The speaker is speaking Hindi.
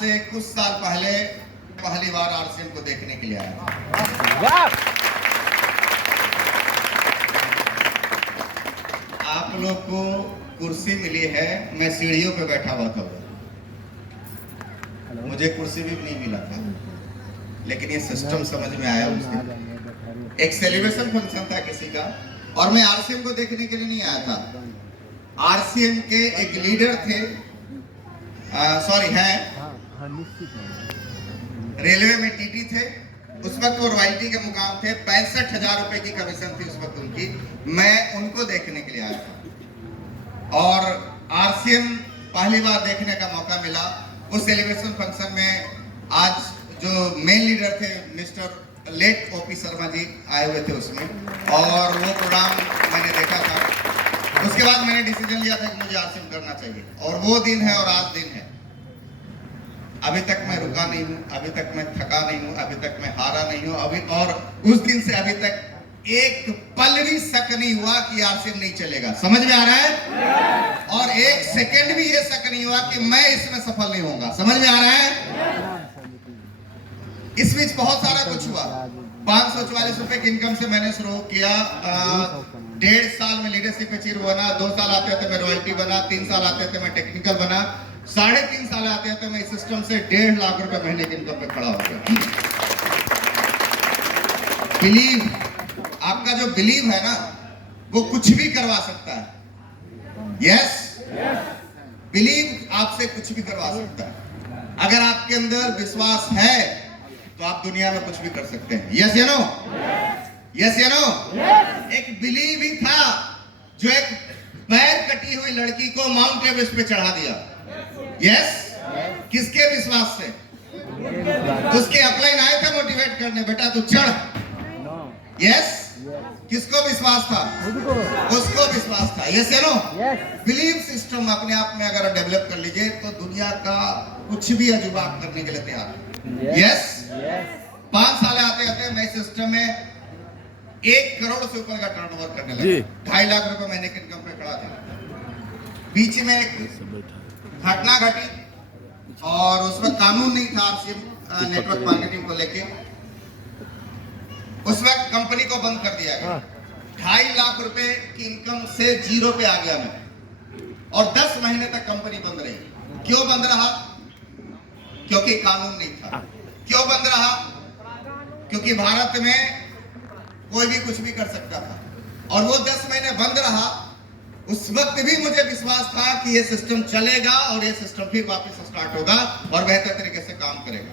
से कुछ साल पहले पहली बार आरसीएम को देखने के लिए आया। आप लोग को कुर्सी मिली है, मैं सीढ़ियों पे बैठा हुआ था, मुझे कुर्सी भी नहीं मिला था, लेकिन ये सिस्टम समझ में आया उसके। एक सेलिब्रेशन फंक्शन था किसी का और मैं आरसीएम को देखने के लिए नहीं आया था। आरसीएम के एक लीडर थे, रेलवे में टीटी थे, उस वक्त वो रॉयल्टी के मुकाम थे, 65,000 रुपए की कमीशन थी उस वक्त उनकी। मैं उनको देखने के लिए आया था और आरसीएम पहली बार देखने का मौका मिला। उस सेलिब्रेशन फंक्शन में आज जो मेन लीडर थे mister late OP Sharma ji आए हुए थे उसमें, और वो प्रोग्राम मैंने देखा था। उसके बाद मैंने डिसीजन लिया था कि मुझे आरसीएम करना चाहिए, और वो दिन है और आज दिन है। अभी तक मैं रुका नहीं हूँ, अभी तक मैं थका नहीं हूँ, अभी तक मैं हारा नहीं हूँ, अभी और उस दिन से अभी तक एक पल भी शक नहीं हुआ कि आरसीएम नहीं चलेगा। समझ में आ रहा है? और एक सेकंड भी ये शक नहीं हुआ कि मैं इसमें सफल नहीं होऊंगा। समझ में आ रहा है? इस बीच बहुत सारा कुछ हुआ। 544 रुपए की इनकम से मैंने शुरू किया। 1.5 साल में लीडरशिप में चीफ बना, 2 साल आते थे मैं रॉयल्टी बना, 3 साल आते थे मैं टेक्निकल बना, 3.5 साल आते थे मैं इस सिस्टम से 1.5 लाख रुपए महीने की इनकम पे खड़ा हो गया। बिलीव, आपका जो बिलीव है ना, वो कुछ भी करवा सकता है। यस, बिलीव आपसे कुछ भी करवा सकता है। अगर आपके अंदर विश्वास है तो आप दुनिया में कुछ भी कर सकते हैं। यस या नो? यस या नो? एक बिलीव ही था जो एक पैर कटी हुई लड़की को माउंट एवरेस्ट पे चढ़ा दिया। यस, किसके विश्वास से? उसके अपलाइन आए थे मोटिवेट करने, बेटा तू चढ़। यस, किसको विश्वास था? उसको विश्वास था। यस या नो? बिलीव सिस्टम अपने आप में अगर डेवलप कर लीजिए तो दुनिया का कुछ भी अजूबा आप करने के लिए तैयार है। यस, 5 साल आते आते मैं सिस्टम में 1 करोड़ से ऊपर का टर्नओवर करने लगा। 2.5 लाख रुपए महीने की इनकम पे खड़ा था। बीच में एक घटना घटी और उसमें कानून नहीं था आरसीएम नेटवर्क मार्केटिंग को लेके। उस वक्त कंपनी को बंद कर दिया गया। 2.5 लाख रुपए की इनकम से 0 पे आ गया मैं, और 10 महीने तक कंपनी बंद रही। क्यों बंद रहा? क्योंकि कानून नहीं था। क्यों बंद रहा? क्योंकि भारत में कोई भी कुछ भी कर सकता था, और वो 10 महीने बंद रहा। उस वक्त भी मुझे विश्वास था कि ये सिस्टम चलेगा और ये सिस्टम फिर वापस स्टार्ट होगा और बेहतर तरीके से काम करेगा।